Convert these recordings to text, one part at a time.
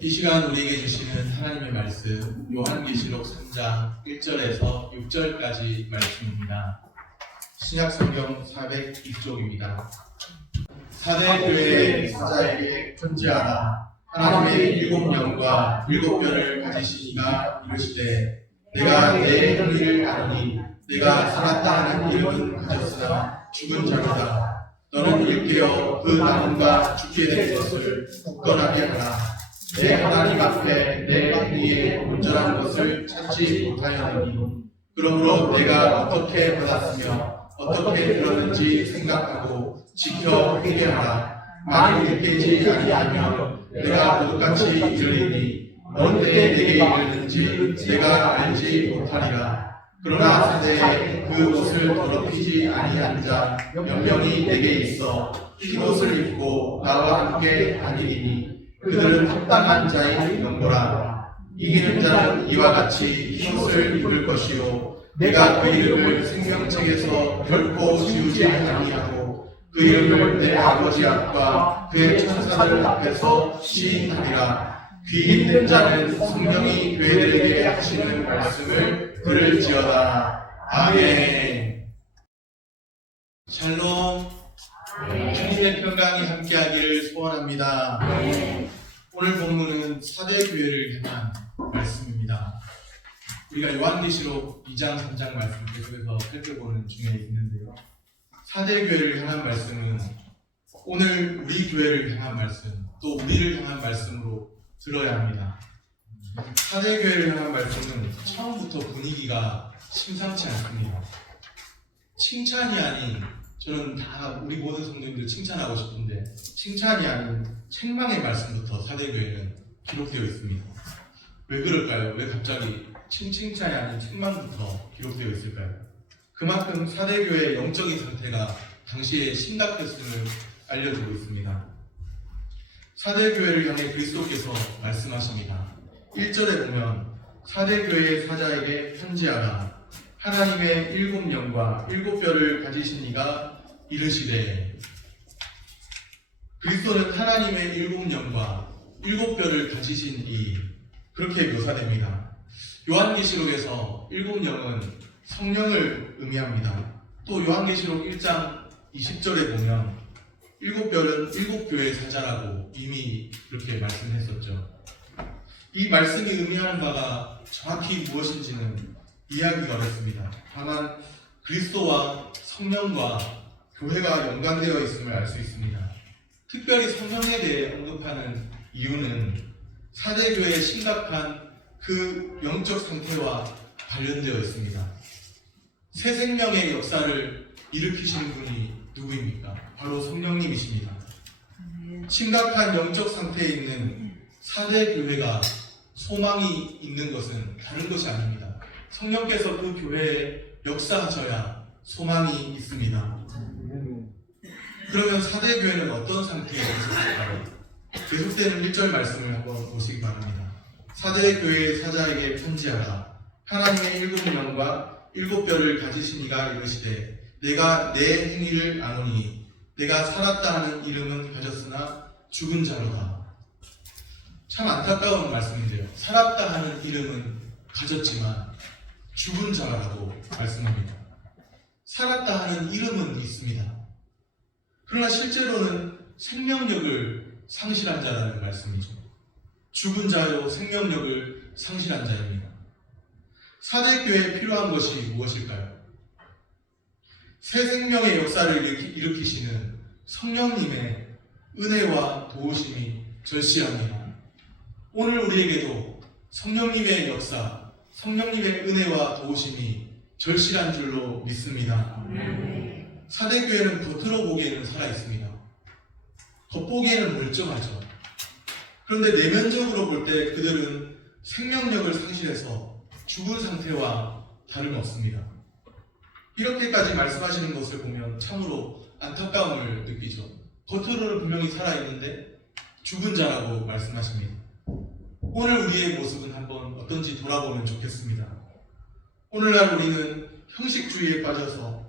이 시간 우리에게 주시는 하나님의 말씀 요한계시록 3장 1절에서 6절까지 말씀입니다. 신약성경 402쪽입니다. 사대교회의 사자에게 편지하라. 하나님의 일곱 영과 일곱 뼈를 가지신 이가 이르시되 내가 내 행위를 아노니 내가 살았다 하는 이름은 가졌으나 죽은 자로다. 너는 일깨어 그 남음과 죽게 된 것을 굳건하게 하라. 내 하나님 앞에 내 행위에 온전한 것을 찾지 못하였느니 그러므로 내가 어떻게 받았으며 어떻게 들었는지 생각하고 지켜 회개하라. 만일 느끼지 아니하면 내가 모두같이 이르리니 언제 내게 이르는지 내가 알지 못하리라. 그러나 사대에 그 옷을 더럽히지 아니한 자 몇 명이 내게 있어 흰옷을 입고 나와 함께 다니리니 그들은 합당한 자의 명도라. 이기는 자는 이와 같이 흰옷을 입을 것이요 내가 그 이름을 생명책에서 결코 지우지 아니하고 그 이름을 내 아버지 앞과 그의 천사들 앞에서 시인하리라. 귀 있는 자는 성령이 교회들에게 하시는 말씀을 들을지어다. 아멘. 샬롬. 주님의 평강이 함께하기를 소원합니다. 오늘 본문은 사대교회를 향한 말씀입니다. 우리가 요한계시록 2장, 3장 말씀 계속해서 살펴보는 중에 있는데요. 사대교회를 향한 말씀은 오늘 우리 교회를 향한 말씀, 또 우리를 향한 말씀으로 들어야 합니다. 사대교회를 향한 말씀은 처음부터 분위기가 심상치 않습니다. 칭찬이 아닌, 저는 다 우리 모든 성도님들 칭찬하고 싶은데 칭찬이 아닌 책망의 말씀부터 사대교회는 기록되어 있습니다. 왜 그럴까요? 왜 갑자기 칭찬이 아닌 책망부터 기록되어 있을까요? 그만큼 사대교회의 영적인 상태가 당시에 심각했음을 알려주고 있습니다. 사대교회를 향해 그리스도께서 말씀하십니다. 1절에 보면 사대교회의 사자에게 편지하라. 하나님의 일곱 영과 일곱 뼈를 가지신 이가 이르시되, 그리스도는 하나님의 일곱 영과 일곱 뼈를 가지신 이, 그렇게 묘사됩니다. 요한계시록에서 일곱 영은 성령을 의미합니다. 또 요한계시록 1장 20절에 보면 일곱 뼈는 일곱 교회의 사자라고 이미 그렇게 말씀했었죠. 이 말씀이 의미하는 바가 정확히 무엇인지는 이해하기가 어렵습니다. 다만 그리스도와 성령과 교회가 연관되어 있음을 알 수 있습니다. 특별히 성령에 대해 언급하는 이유는 사대교회의 심각한 그 영적 상태와 관련되어 있습니다. 새 생명의 역사를 일으키시는 분이 누구입니까? 바로 성령님이십니다. 심각한 영적 상태에 있는 사대교회가 소망이 있는 것은 다른 것이 아닙니다. 성령께서 그 교회에 역사하셔야 소망이 있습니다. 그러면 사대교회는 어떤 상태에 있을까요? 계속되는 1절 말씀을 한번 보시기 바랍니다. 사대교회의 사자에게 편지하라. 하나님의 일곱 영과 일곱 뼈를 가지신 이가 이르시되 내가 내 행위를 아노니 내가 살았다 하는 이름은 가졌으나 죽은 자로다. 참 안타까운 말씀인데요. 살았다 하는 이름은 가졌지만 죽은 자라고 말씀합니다. 살았다 하는 이름은 있습니다. 그러나 실제로는 생명력을 상실한 자라는 말씀이죠. 죽은 자요 생명력을 상실한 자입니다. 사대교회에 필요한 것이 무엇일까요? 새 생명의 역사를 일으키시는 성령님의 은혜와 도우심이 절실합니다. 오늘 우리에게도 성령님의 역사, 성령님의 은혜와 도우심이 절실한 줄로 믿습니다. 사대교회는 겉으로 보기에는 살아있습니다. 겉보기에는 멀쩡하죠. 그런데 내면적으로 볼 때 그들은 생명력을 상실해서 죽은 상태와 다름없습니다. 이렇게까지 말씀하시는 것을 보면 참으로 안타까움을 느끼죠. 겉으로는 분명히 살아있는데 죽은 자라고 말씀하십니다. 오늘 우리의 모습은 한번 어떤지 돌아보면 좋겠습니다. 오늘날 우리는 형식주의에 빠져서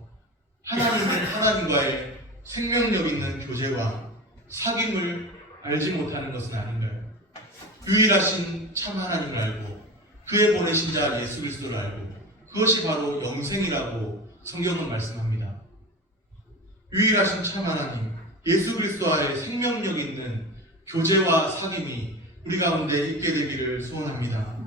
하나님과의 생명력 있는 교제와 사귐을 알지 못하는 것은 아닌가요? 유일하신 참 하나님을 알고 그의 보내신 자 예수 그리스도를 알고 그것이 바로 영생이라고 성경은 말씀합니다. 유일하신 참 하나님 예수 그리스도와의 생명력 있는 교제와 사귐이 우리 가운데 있게 되기를 소원합니다.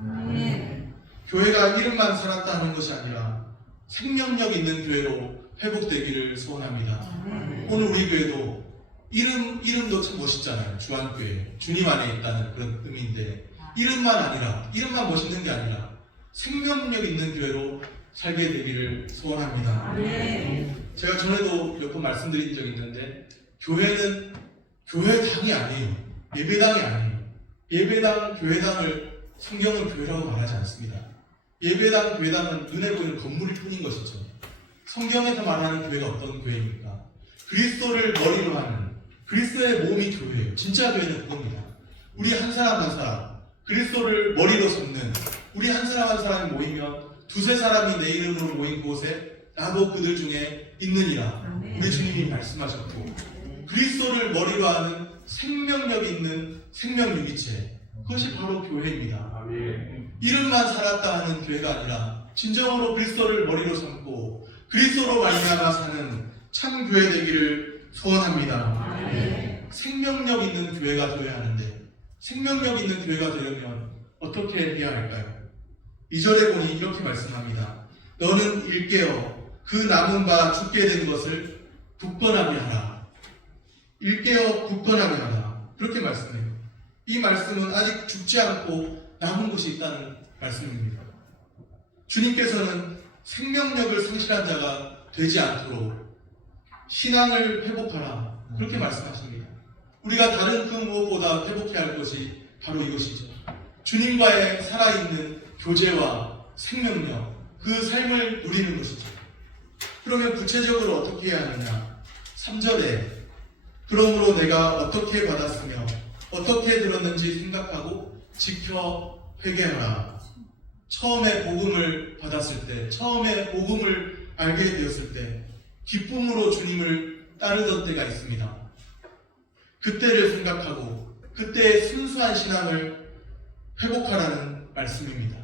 교회가 이름만 살았다는 것이 아니라 생명력 있는 교회로 회복되기를 소원합니다. 오늘 우리 교회도 이름도 참 멋있잖아요. 주한교회, 주님 안에 있다는 그런 의미인데 이름만 멋있는 게 아니라 생명력 있는 교회로 살게 되기를 소원합니다. 제가 전에도 몇 번 말씀드린 적이 있는데 교회는 교회당이 아니에요. 예배당이 아니에요. 예배당, 교회당을 성경은 교회라고 말하지 않습니다. 예배당, 교회당은 눈에 보이는 건물일 뿐인 것이죠. 성경에서 말하는 교회가 어떤 교회입니까? 그리스도를 머리로 하는 그리스도의 몸이 교회예요. 진짜 교회는 그겁니다. 우리 한 사람 한 사람 그리스도를 머리로 삼는 우리 한 사람 한 사람이 모이면 두세 사람이 내 이름으로 모인 곳에 나도 그들 중에 있느니라. 우리 주님이 말씀하셨고 그리스도를 머리로 하는 생명력 있는 생명유기체 그것이 바로 교회입니다. 이름만 살았다 하는 교회가 아니라 진정으로 그리스도를 머리로 삼고 그리스도로 말미암아 사는 참 교회 되기를 소원합니다. 생명력 있는 교회가 되어야 하는데 생명력 있는 교회가 되려면 어떻게 해야 할까요? 2절에 보니 이렇게 말씀합니다. 너는 일깨어 그 남은 바 죽게 된 것을 굳건하게 하라. 일깨어 굳건하게 하라. 그렇게 말씀해요. 이 말씀은 아직 죽지 않고 남은 것이 있다는 말씀입니다. 주님께서는 생명력을 상실한 자가 되지 않도록 신앙을 회복하라. 그렇게 말씀하십니다. 우리가 다른 그 무엇보다 회복해야 할 것이 바로 이것이죠. 주님과의 살아있는 교제와 생명력, 그 삶을 누리는 것이죠. 그러면 구체적으로 어떻게 해야 하느냐? 3절에 그러므로 내가 어떻게 받았으며 어떻게 들었는지 생각하고 지켜 회개하라. 처음에 복음을 받았을 때, 처음에 복음을 알게 되었을 때 기쁨으로 주님을 따르던 때가 있습니다. 그때를 생각하고 그때의 순수한 신앙을 회복하라는 말씀입니다.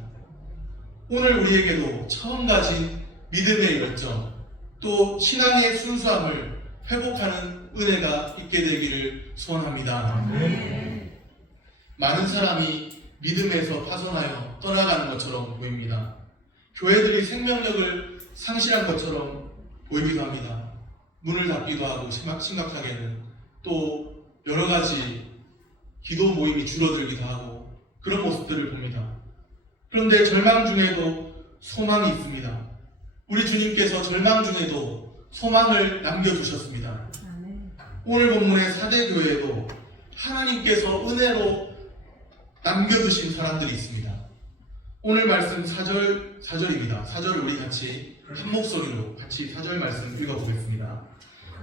오늘 우리에게도 처음 가진 믿음의 열정, 또 신앙의 순수함을 회복하는 은혜가 있게 되기를 소원합니다. 많은 사람이 믿음에서 파손하여 떠나가는 것처럼 보입니다. 교회들이 생명력을 상실한 것처럼 보이기도 합니다. 문을 닫기도 하고 심각하게는 또 여러 가지 기도 모임이 줄어들기도 하고 그런 모습들을 봅니다. 그런데 절망 중에도 소망이 있습니다. 우리 주님께서 절망 중에도 소망을 남겨주셨습니다. 오늘 본문의 사대교회에도 하나님께서 은혜로 남겨두신 사람들이 있습니다. 오늘 말씀 4절입니다. 4절을 우리 같이 한 목소리로 같이 4절 말씀 읽어보겠습니다.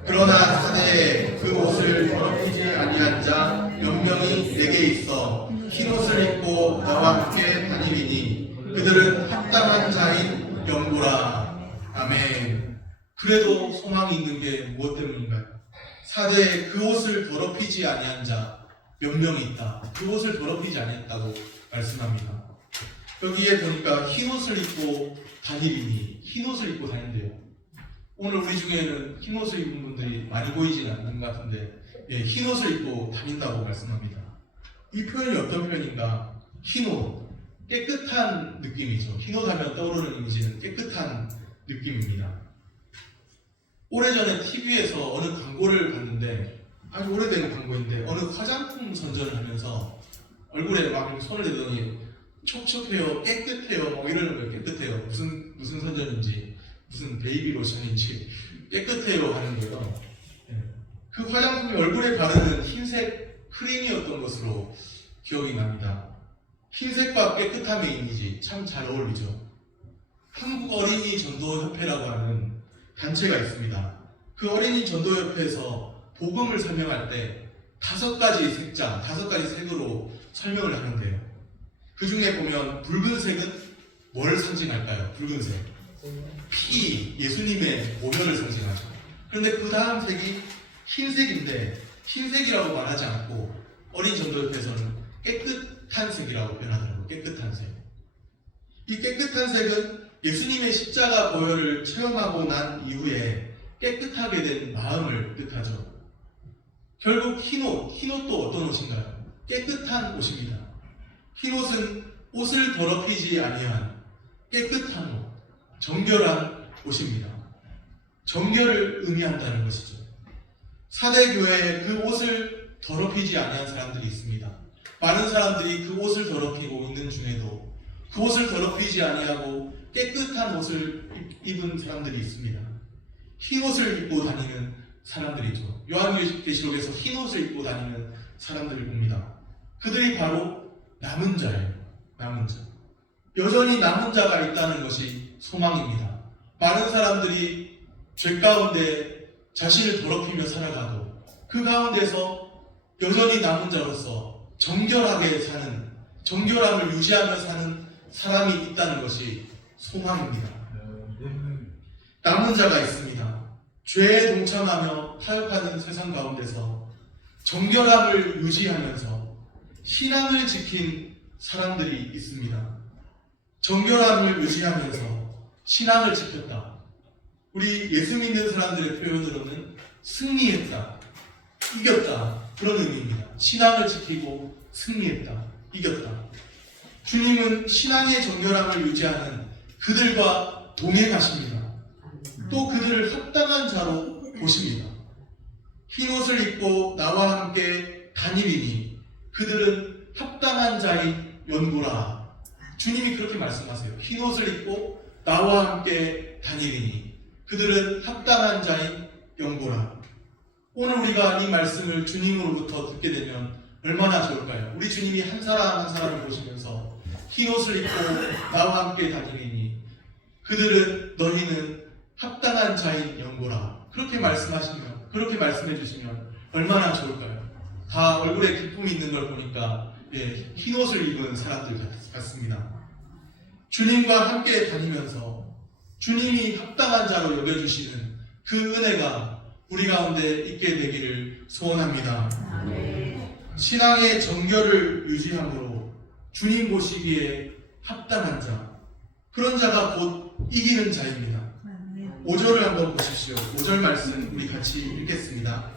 그러나 사대에 그 옷을 더럽히지 아니한 자 몇 명이 내게 있어 흰옷을 입고 나와 함께 다니리니 그들은 합당한 자인 영고라. 아멘. 그래도 소망이 있는 게 무엇 때문인가요? 사대에 그 옷을 더럽히지 아니한 자 몇 명이 있다. 그 옷을 더럽히지 아니했다고 말씀합니다. 여기에 보니까 흰옷을 입고 다니리니 흰옷을 입고 다닌대요. 오늘 우리 중에는 흰옷을 입은 분들이 많이 보이지는 않는 것 같은데 흰옷을 입고 다닌다고 말씀합니다. 이 표현이 어떤 표현인가? 흰옷, 깨끗한 느낌이죠. 흰옷 하면 떠오르는 이미지는 깨끗한 느낌입니다. 오래전에 TV에서 어느 광고를 봤는데 아주 오래된 광고인데 어느 화장품 선전을 하면서 얼굴에 막 손을 대더니 촉촉해요, 깨끗해요, 뭐 이러는 거예요. 깨끗해요. 무슨 선전인지, 무슨 베이비 로션인지 깨끗해요 하는 거예요. 그 화장품이 얼굴에 바르는 흰색 크림이었던 것으로 기억이 납니다. 흰색과 깨끗함의 이미지 참 잘 어울리죠. 한국 어린이 전도협회라고 하는 단체가 있습니다. 그 어린이 전도협회에서 복음을 설명할 때 5가지 색장, 5가지 색으로 설명을 하는데요. 그 중에 보면 붉은색은 뭘 상징할까요? 붉은색. 피, 예수님의 보혈을 상징하죠. 그런데 그 다음 색이 흰색인데 흰색이라고 말하지 않고 어린 전도협회에서는 깨끗한 색이라고 표현하더라고요. 깨끗한 색. 이 깨끗한 색은 예수님의 십자가 보혈을 체험하고 난 이후에 깨끗하게 된 마음을 뜻하죠. 결국 흰옷도 어떤 옷인가요? 깨끗한 옷입니다. 흰옷은 옷을 더럽히지 아니한 깨끗한 옷, 정결한 옷입니다. 정결을 의미한다는 것이죠. 사대 교회에 그 옷을 더럽히지 아니한 사람들이 있습니다. 많은 사람들이 그 옷을 더럽히고 있는 중에도 그 옷을 더럽히지 아니하고 깨끗한 옷을 입은 사람들이 있습니다. 흰 옷을 입고 다니는 사람들이죠. 요한계시록에서 흰 옷을 입고 다니는 사람들을 봅니다. 그들이 바로 남은 자예요. 남은 자. 여전히 남은 자가 있다는 것이 소망입니다. 많은 사람들이 죄 가운데 자신을 더럽히며 살아가도 그 가운데서 여전히 남은 자로서 정결하게 사는, 정결함을 유지하며 사는 사람이 있다는 것이 소망입니다. 남은 자가 있습니다. 죄에 동참하며 타협하는 세상 가운데서 정결함을 유지하면서 신앙을 지킨 사람들이 있습니다. 정결함을 유지하면서 신앙을 지켰다. 우리 예수 믿는 사람들의 표현으로는 승리했다, 이겼다, 그런 의미입니다. 신앙을 지키고 승리했다, 이겼다. 주님은 신앙의 정결함을 유지하는 그들과 동행하십니다. 또 그들을 합당한 자로 보십니다. 흰옷을 입고 나와 함께 다니리니 그들은 합당한 자인 연고라. 주님이 그렇게 말씀하세요. 흰옷을 입고 나와 함께 다니리니 그들은 합당한 자인 연고라. 오늘 우리가 이 말씀을 주님으로부터 듣게 되면 얼마나 좋을까요? 우리 주님이 한 사람 한 사람을 보시면서 흰옷을 입고 나와 함께 다니리니 그들은 너희는 합당한 자인 연고라. 그렇게 말씀하시면, 그렇게 말씀해 주시면 얼마나 좋을까요? 다 얼굴에 기쁨이 있는 걸 보니까 흰옷을 입은 사람들 같습니다. 주님과 함께 다니면서 주님이 합당한 자로 여겨주시는 그 은혜가 우리 가운데 있게 되기를 소원합니다. 신앙의 정결을 유지함으로 주님 보시기에 합당한 자, 그런 자가 곧 이기는 자입니다. 5절을 한번 보십시오. 5절 말씀 우리 같이 읽겠습니다.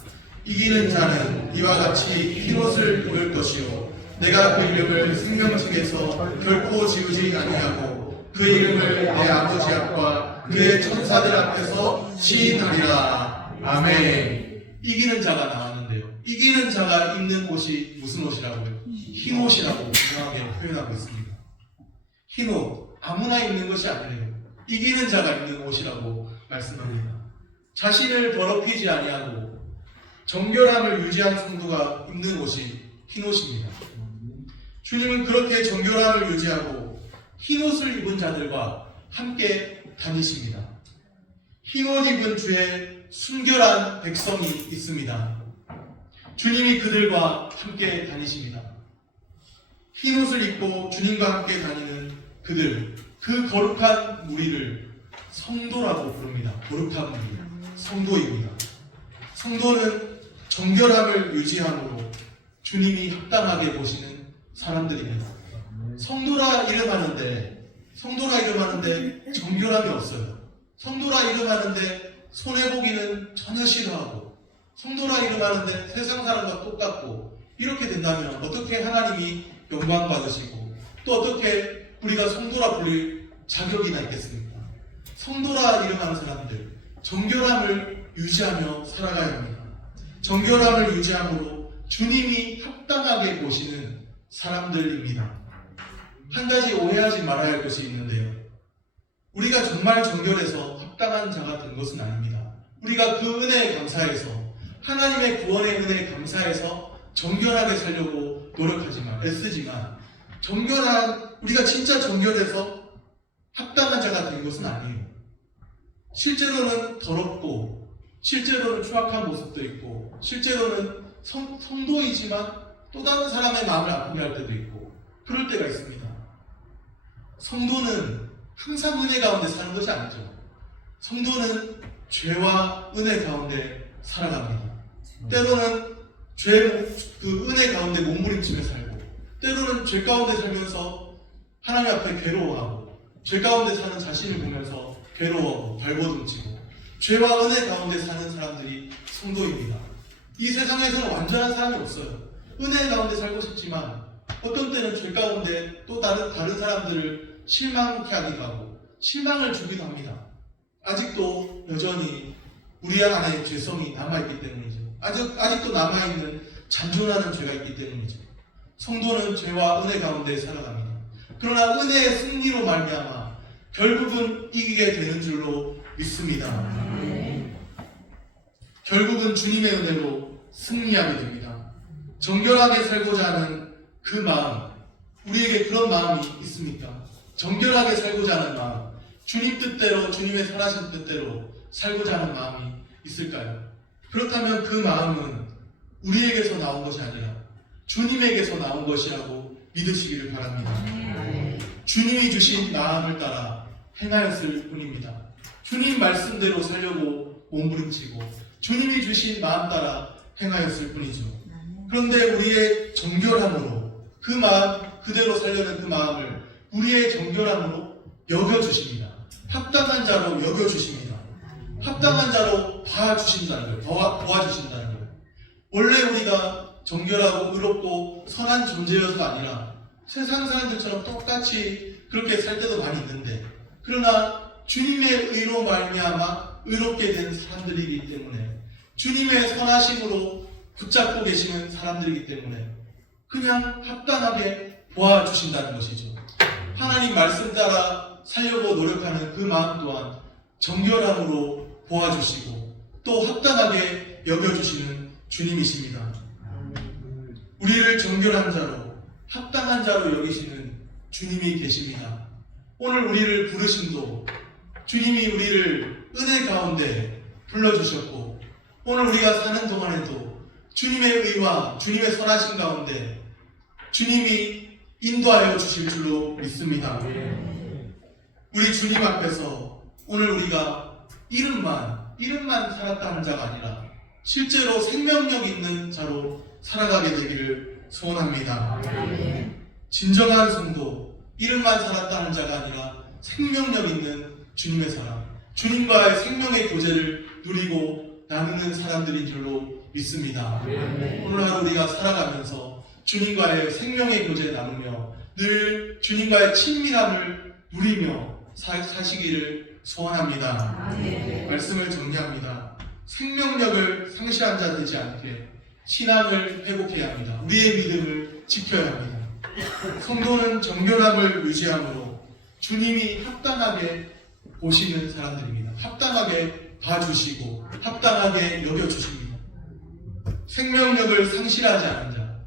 이기는 자는 이와 같이 흰옷을 입을 것이요 내가 그 이름을 생명책에서 결코 지우지 아니하고 그 이름을 내 아버지 앞과 그의 천사들 앞에서 시인하리라. 아멘. 이기는 자가 나왔는데요. 이기는 자가 입는 옷이 무슨 옷이라고요? 흰옷이라고 분명하게 표현하고 있습니다. 흰옷, 아무나 입는 것이 아니에요. 이기는 자가 입는 옷이라고 말씀합니다. 자신을 더럽히지 아니하고 정결함을 유지한 성도가 입는 옷이 흰옷입니다. 주님은 그렇게 정결함을 유지하고 흰옷을 입은 자들과 함께 다니십니다. 흰옷 입은 주의 순결한 백성이 있습니다. 주님이 그들과 함께 다니십니다. 흰옷을 입고 주님과 함께 다니는 그들, 그 거룩한 무리를 성도라고 부릅니다. 거룩한 무리, 성도입니다. 성도는 정결함을 유지함으로 주님이 합당하게 보시는 사람들입니다. 성도라 이름하는데 정결함이 없어요. 성도라 이름하는데 손해보기는 전혀 싫어하고, 성도라 이름하는데 세상 사람과 똑같고, 이렇게 된다면 어떻게 하나님이 영광 받으시고 또 어떻게 우리가 성도라 불릴 자격이나 있겠습니까? 성도라 이름하는 사람들, 정결함을 유지하며 살아가야 합니다. 정결함을 유지함으로 주님이 합당하게 보시는 사람들입니다. 한 가지 오해하지 말아야 할 것이 있는데요. 우리가 정말 정결해서 합당한 자가 된 것은 아닙니다. 우리가 그 은혜에 감사해서, 하나님의 구원의 은혜에 감사해서 정결하게 살려고 노력하지만, 애쓰지만, 우리가 진짜 정결해서 합당한 자가 된 것은 아니에요. 실제로는 더럽고, 실제로는 추악한 모습도 있고, 실제로는 성도이지만 또 다른 사람의 마음을 아프게 할 때도 있고, 그럴 때가 있습니다. 성도는 항상 은혜 가운데 사는 것이 아니죠. 성도는 죄와 은혜 가운데 살아갑니다. 때로는 그 은혜 가운데 몸부림치며 살고, 때로는 죄 가운데 살면서 하나님 앞에 괴로워하고, 죄 가운데 사는 자신을 보면서 괴로워하고 발버둥치고, 죄와 은혜 가운데 사는 사람들이 성도입니다. 이 세상에서는 완전한 사람이 없어요. 은혜 가운데 살고 싶지만 어떤 때는 죄 가운데 또 다른 사람들을 실망케 하기도 하고 실망을 주기도 합니다. 아직도 여전히 우리 안에 죄성이 남아있기 때문이죠. 아직도 남아있는 잔존하는 죄가 있기 때문이죠. 성도는 죄와 은혜 가운데 살아갑니다. 그러나 은혜의 승리로 말미암아 결국은 이기게 되는 줄로 믿습니다. 결국은 주님의 은혜로 승리하게 됩니다. 정결하게 살고자 하는 그 마음, 우리에게 그런 마음이 있습니까? 정결하게 살고자 하는 마음, 주님 뜻대로, 주님의 선하신 뜻대로 살고자 하는 마음이 있을까요? 그렇다면 그 마음은 우리에게서 나온 것이 아니라 주님에게서 나온 것이라고 믿으시기를 바랍니다. 주님이 주신 마음을 따라 행하였을 뿐입니다. 주님 말씀대로 살려고 몸부림치고 주님이 주신 마음 따라 행하였을 뿐이죠. 그런데 우리의 정결함으로 그 마음 그대로 살려는 그 마음을 우리의 정결함으로 여겨주십니다. 합당한 자로 여겨주십니다. 합당한 자로 봐주신다는 거예요. 도와주신다는 거예요. 원래 우리가 정결하고 의롭고 선한 존재여서가 아니라 세상 사람들처럼 똑같이 그렇게 살 때도 많이 있는데, 그러나 주님의 의로 말미암아 의롭게 된 사람들이기 때문에, 주님의 선하심으로 붙잡고 계시는 사람들이기 때문에 그냥 합당하게 도와주신다는 것이죠. 하나님 말씀 따라 살려고 노력하는 그 마음 또한 정결함으로 도와주시고 또 합당하게 여겨주시는 주님이십니다. 우리를 정결한 자로 합당한 자로 여기시는 주님이 계십니다. 오늘 우리를 부르심도 주님이 우리를 은혜 가운데 불러주셨고, 오늘 우리가 사는 동안에도 주님의 의와 주님의 선하신 가운데 주님이 인도하여 주실 줄로 믿습니다. 우리 주님 앞에서 오늘 우리가 이름만 살았다는 자가 아니라 실제로 생명력 있는 자로 살아가게 되기를 소원합니다. 진정한 성도, 이름만 살았다는 자가 아니라 생명력 있는 주님의 사람, 주님과의 생명의 교제를 누리고 나누는 사람들인 줄로 믿습니다. 오늘 하루 우리가 살아가면서 주님과의 생명의 교제 나누며 늘 주님과의 친밀함을 누리며 사시기를 소원합니다. 말씀을 정리합니다. 생명력을 상실한 자 되지 않게 신앙을 회복해야 합니다. 우리의 믿음을 지켜야 합니다. 성도는 정결함을 유지함으로 주님이 합당하게 보시는 사람들입니다. 합당하게 봐주시고 합당하게 여겨주십니다. 생명력을 상실하지 않은 자,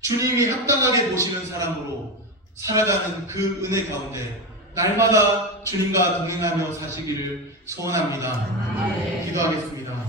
주님이 합당하게 보시는 사람으로 살아가는 그 은혜 가운데 날마다 주님과 동행하며 사시기를 소원합니다. 기도하겠습니다.